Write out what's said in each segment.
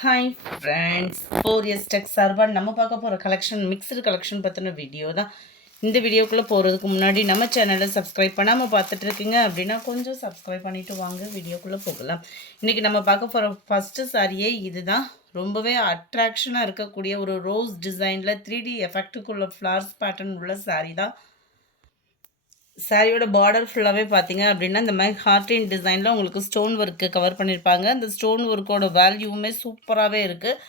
Hi friends, 4S tech சார்பாக நம்ம பார்க்க போகிற கலெக்ஷன் மிக்சடு கலெக்ஷன் பற்றின வீடியோ தான். இந்த வீடியோக்குள்ளே போகிறதுக்கு முன்னாடி நம்ம சேனலை சப்ஸ்கிரைப் பண்ணாமல் பார்த்துட்டு இருக்கீங்க அப்படின்னா கொஞ்சம் சப்ஸ்கிரைப் பண்ணிவிட்டு வாங்க வீடியோக்குள்ளே போகலாம். இன்றைக்கி நம்ம பார்க்க போகிற ஃபஸ்ட்டு சாரியே இது தான். ரொம்பவே அட்ராக்ஷனாக இருக்கக்கூடிய ஒரு ரோஸ் டிசைனில் 3D எஃபெக்ட்டுக்குள்ள ஃப்ளார்ஸ் பேட்டர்ன் உள்ள சாரீ தான். சாரியோட பார்டர் ஃபுல்லாகவே பார்த்தீங்க அப்படின்னா இந்த மாதிரி ஹார்டின் டிசைனில் உங்களுக்கு ஸ்டோன் ஒர்க்கு கவர் பண்ணியிருப்பாங்க. இந்த ஸ்டோன் ஒர்க்கோட வேல்யூவுமே சூப்பராகவே இருக்குது.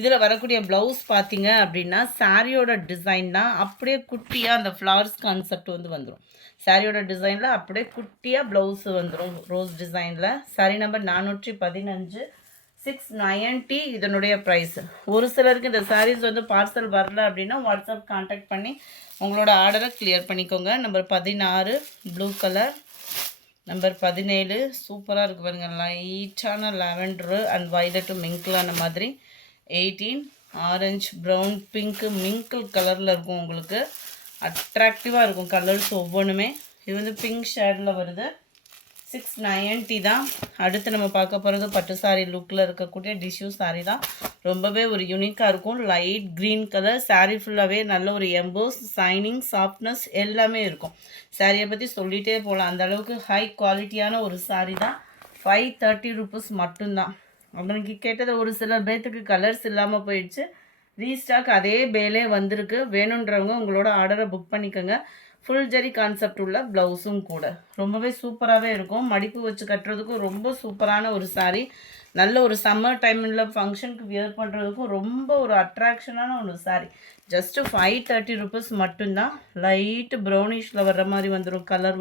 இதில் வரக்கூடிய ப்ளவுஸ் பார்த்தீங்க அப்படின்னா சாரியோட டிசைன் தான் அப்படியே குட்டியாக அந்த ஃப்ளவர்ஸ் கான்செப்ட் வந்துடும். சாரியோட டிசைனில் அப்படியே குட்டியாக ப்ளவுஸ் வந்துடும் ரோஸ் டிசைனில். சாரி நம்பர் 415 690 இதனுடைய ப்ரைஸ். ஒரு சிலருக்கு இந்த சாரீஸ் பார்சல் வரல அப்படின்னா வாட்ஸ்அப் கான்டாக்ட் பண்ணி உங்களோட ஆர்டரை கிளியர் பண்ணிக்கோங்க. நம்பர் 16 ப்ளூ கலர், நம்பர் 17 சூப்பராக இருக்குது பாருங்கள், லைட்டான லாவெண்டரு அண்ட் வயலட்டு மிங்கிளான மாதிரி. 18 ஆரஞ்சு ப்ரௌன் பிங்க்கு மிங்கிள் கலரில் இருக்கும். உங்களுக்கு அட்ராக்டிவாக இருக்கும் கலர்ஸ் ஒவ்வொன்றுமே. இது பிங்க் ஷேடில் வருது. 690 தான். அடுத்து நம்ம பார்க்க போகிறது பட்டு சாரீ லுக்கில் இருக்கக்கூடிய டிஷ்யூ சாரீ தான். ரொம்பவே ஒரு யூனிக்காக இருக்கும். லைட் க்ரீன் கலர் சாரீ ஃபுல்லாகவே நல்ல ஒரு எம்போஸ் சைனிங் சாஃப்ட்னஸ் எல்லாமே இருக்கும். சாரியை பற்றி சொல்லிகிட்டே போகலாம், அந்த அளவுக்கு ஹை குவாலிட்டியான ஒரு சாரீ தான். 530 ருபீஸ் மட்டும்தான். அவனுக்கு கேட்டது ஒரு சில பேர்த்துக்கு கலர்ஸ் இல்லாமல் போயிடுச்சு. ரீஸ்டாக் அதே பேலே வந்திருக்கு. வேணுன்றவங்க உங்களோட ஆர்டரை புக் பண்ணிக்கோங்க. ஃபுல் ஜரி கான்செப்ட் உள்ள ப்ளவுஸும் கூட ரொம்பவே சூப்பராகவே இருக்கும். மடிப்பு வச்சு கட்டுறதுக்கும் ரொம்ப சூப்பரான ஒரு சாரீ. நல்ல ஒரு சம்மர் டைமில் ஃபங்க்ஷனுக்கு வியர் பண்ணுறதுக்கும் ரொம்ப ஒரு அட்ராக்ஷனான ஒரு சாரீ. ஜஸ்ட்டு 530 ருபீஸ் மட்டும்தான். லைட்டு ப்ரௌனிஷில் வர்ற மாதிரி வந்துடும். கலர்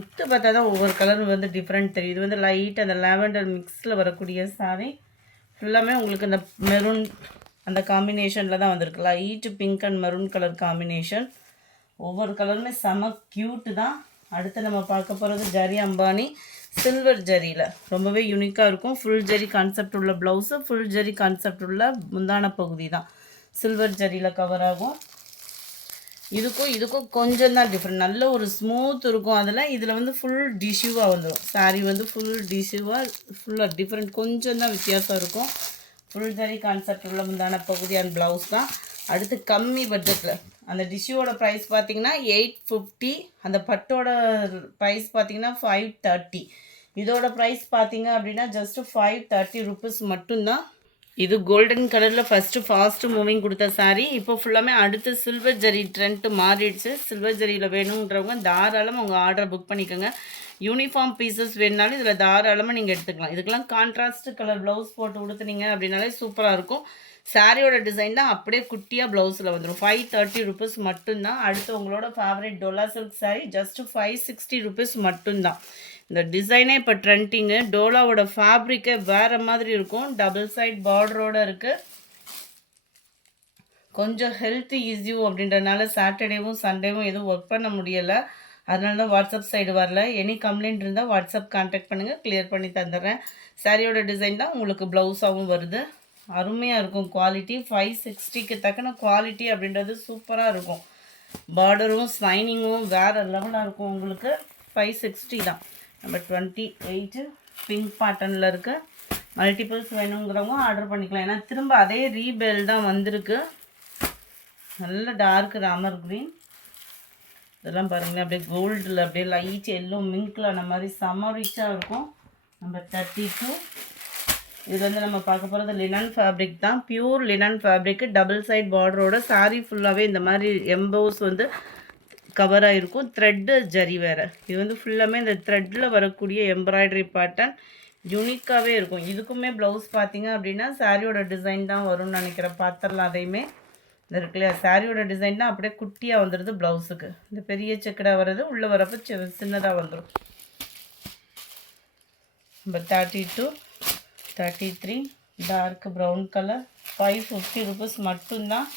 உத்து பார்த்தா தான் ஒவ்வொரு கலர் டிஃப்ரெண்ட் தெரியும். இது லைட் அந்த லாவெண்டர் மிக்ஸில் வரக்கூடிய சாரீ. ஃபுல்லாமே உங்களுக்கு இந்த மெரூன் அந்த காம்பினேஷனில் தான் வந்திருக்கு. Light pink and maroon colour combination. ஒவ்வொரு கலருமே செம க்யூட்டு தான். அடுத்து நம்ம பார்க்க போகிறது ஜரி அம்பானி சில்வர் ஜரியில் ரொம்பவே யூனிக்காக இருக்கும். ஃபுல் ஜரி கான்செப்ட் உள்ள ப்ளவுஸு, ஃபுல் ஜரி கான்செப்ட் உள்ள முந்தான பகுதி தான் சில்வர் ஜரியில் கவர் ஆகும். இதுக்கும் கொஞ்சம் தான் டிஃப்ரெண்ட். நல்ல ஒரு ஸ்மூத் இருக்கும். இதில் ஃபுல் டிஷ்யூவாக வந்துடும். சாரீ ஃபுல் டிஷ்யூவாக ஃபுல்லாக டிஃப்ரெண்ட் கொஞ்சம் தான் வித்தியாசம் இருக்கும். ஃபுல் ஜரி கான்செப்ட் உள்ள முந்தான பகுதி அண்ட் ப்ளவுஸ் தான். அடுத்து கம்மி பட்ஜெட்டில் அந்த டிஷ்யூவோட ப்ரைஸ் பார்த்திங்கன்னா 850. அந்த பட்டோட ப்ரைஸ் பார்த்திங்கன்னா 530. இதோட ப்ரைஸ் பார்த்திங்க அப்படின்னா ஜஸ்ட்டு 530 ருபீஸ் மட்டும்தான். இது கோல்டன் கலரில் ஃபாஸ்ட்டு மூவிங் கொடுத்த சாரீ. இப்போ ஃபுல்லாமே அடுத்து சில்வர் ஜரி ட்ரெண்ட் மாறிடுச்சு. சில்வர் ஜரியில் வேணுன்றவங்க தாராளமாக உங்கள் ஆர்டரை புக் பண்ணிக்கோங்க. யூனிஃபார்ம் பீசஸ் வேணுனாலும் இதில் தாராளமாக நீங்கள் எடுத்துக்கலாம். இதுக்கெல்லாம் கான்ட்ராஸ்ட் கலர் ப்ளவுஸ் போட்டு கொடுத்துனீங்க அப்படின்னாலே சூப்பராக இருக்கும். சாரியோட டிசைன் தான் அப்படியே குட்டியாக ப்ளவுஸில் வந்துடும். 530 ருபீஸ் மட்டும்தான். அடுத்து உங்களோட favourite Dola silk sari just 560 rupees மட்டும்தான். இந்த டிசைனே இப்போ ட்ரெண்டிங்கு. டோலாவோட ஃபேப்ரிக்கே வேறு மாதிரி இருக்கும். டபுள் சைட் பார்டரோடு இருக்குது. கொஞ்சம் ஹெல்த் ஈஸியூ அப்படின்றனால சாட்டர்டேவும் சண்டேவும் எதுவும் ஒர்க் பண்ண முடியலை. அதனால தான் வாட்ஸ்அப் சைடு வரல. எனி கம்ப்ளைண்ட் இருந்தால் வாட்ஸ்அப் கான்டாக்ட் பண்ணுங்கள், கிளியர் பண்ணி தந்துடுறேன். சாரியோட டிசைன் தான் உங்களுக்கு ப்ளவுஸாகவும் வருது. அருமையாக இருக்கும். குவாலிட்டி 560க்கு தக்கன குவாலிட்டி அப்படின்றது சூப்பராக இருக்கும். பார்டரும் ஸ்லைனிங்கும் வேறு லெவலாக இருக்கும். உங்களுக்கு 560 தான். நம்பர் 28 பிங்க் பேட்டர்னில் இருக்குது. மல்டிபிள்ஸ் வேணுங்கிறவங்க ஆர்டர் பண்ணிக்கலாம். ஏன்னா திரும்ப அதே ரீபேல் தான் வந்திருக்கு. நல்ல டார்க் ராமர் க்ரீன். இதெல்லாம் பாருங்களேன், அப்படியே கோல்டில் அப்படியே லைட் எல்லோ மிங்கில் அந்த மாதிரி செம ரிச்சாக இருக்கும். நம்பர் 32 இது நம்ம பார்க்க போகிறது லினன் ஃபேப்ரிக் தான். Pure linen fabric. Double side பார்டரோட சாரீ ஃபுல்லாகவே இந்த மாதிரி எம்போஸ் கவராக இருக்கும். த்ரெட்டு ஜரி வேறு. இது ஃபுல்லாமே இந்த த்ரெட்டில் வரக்கூடிய எம்ப்ராய்டரி பேட்டர்ன் யூனிக்காகவே இருக்கும். இதுக்குமே ப்ளவுஸ் பார்த்தீங்க அப்படின்னா சாரியோட டிசைன் தான் வரும்னு நினைக்கிறேன். பார்த்துடலாம். அதையுமே இந்த இருக்கு இல்லையா, சாரியோட டிசைன் தான் அப்படியே குட்டியாக வந்துடுது ப்ளவுஸுக்கு. இந்த பெரிய செக்கடாக வர்றது உள்ளே வரப்போ சின்னதாக வந்துடும். Number 32 33 dark brown colour. 550 rupees மட்டும்தான்.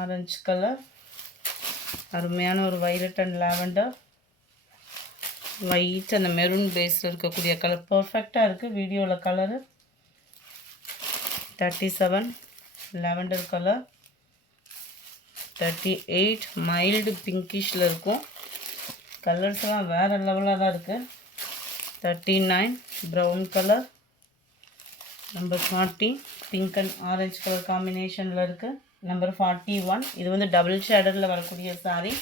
ஆரஞ்சு கலர், அருமையான ஒரு வைலட் அண்ட் லாவெண்டர். லைட் அந்த மெரூன் பேஸில் இருக்கக்கூடிய கலர் பர்ஃபெக்டாக இருக்குது வீடியோவில் கலரு. 37 lavender colour. 38 மைல்டு பிங்கிஷில் இருக்கும். கலர்ஸ்லாம் வேறு லெவலாக தான் இருக்குது. 39 brown colour. Number 40 pink and orange colour காம்பினேஷனில் இருக்குது. நம்பர் 41 இது வந்து டபுள் ஷேடரில் வரக்கூடிய சாரீ.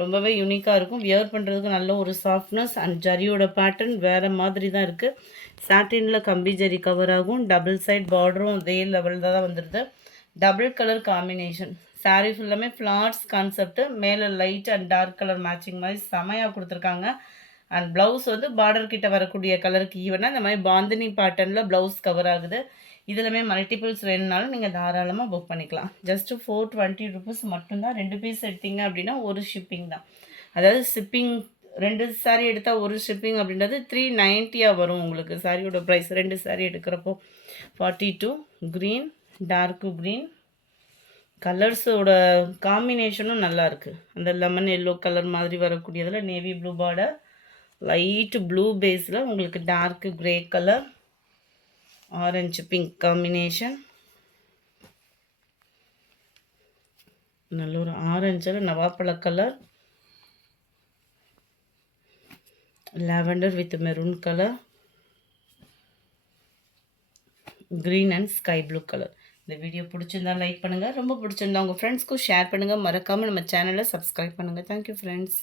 ரொம்பவே யூனிக்காக இருக்கும். வியர் பண்ணுறதுக்கு நல்ல ஒரு சாஃப்ட்னஸ் அண்ட் ஜரியோட பேட்டர்ன் வேறு மாதிரி தான் இருக்குது. சாட்டினில் கம்பி ஜரி கவர் ஆகும். டபுள் சைட் பார்டரும் அதே லெவலில் தான் வந்துடுது. Double colour combination. சாரீ ஃபுல்லாமே ஃப்ளார்ஸ் கான்செப்ட்டு. மேலே light and dark colour matching மாதிரி செமையாக கொடுத்துருக்காங்க. அண்ட் ப்ளவுஸ் வந்து பார்டர் கிட்ட வரக்கூடிய கலருக்கு ஈவனாக இந்த மாதிரி பாந்தினி பேட்டர்னில் ப்ளவுஸ் கவர் ஆகுது. இதுலமே மல்டிபிள்ஸ் வேணுனாலும் நீங்கள் தாராளமாக புக் பண்ணிக்கலாம். ஜஸ்ட்டு 420 ருபீஸ் மட்டும்தான். 2 பீஸ் எடுத்தீங்க அப்படின்னா ஒரு ஷிப்பிங் தான். அதாவது ஷிப்பிங் 2 சாரீ எடுத்தால் ஒரு ஷிப்பிங் அப்படின்றது 390 வரும் உங்களுக்கு சாரியோட ப்ரைஸ். 2 சாரீ எடுக்கிறப்போ 42 க்ரீன், டார்க்கு க்ரீன். கலர்ஸோட காம்பினேஷனும் நல்லா இருக்குது. அந்த லெமன் எல்லோ கலர் மாதிரி வரக்கூடியதில் navy blue border, light blue பேஸில் உங்களுக்கு dark grey colour, orange pink combination. நல்ல ஒரு ஆரஞ்சில் நவாப்பழ colour, lavender with maroon colour, green and sky blue colour. இந்த வீடியோ பிடிச்சிருந்தா லைக் பண்ணுங்கள். ரொம்ப பிடிச்சிருந்தா உங்கள் ஃப்ரெண்ட்ஸ்க்கும் ஷேர் பண்ணுங்கள். மறக்காமல் நம்ம சேனலை சப்ஸ்கிரைப் பண்ணுங்கள். Thank you friends.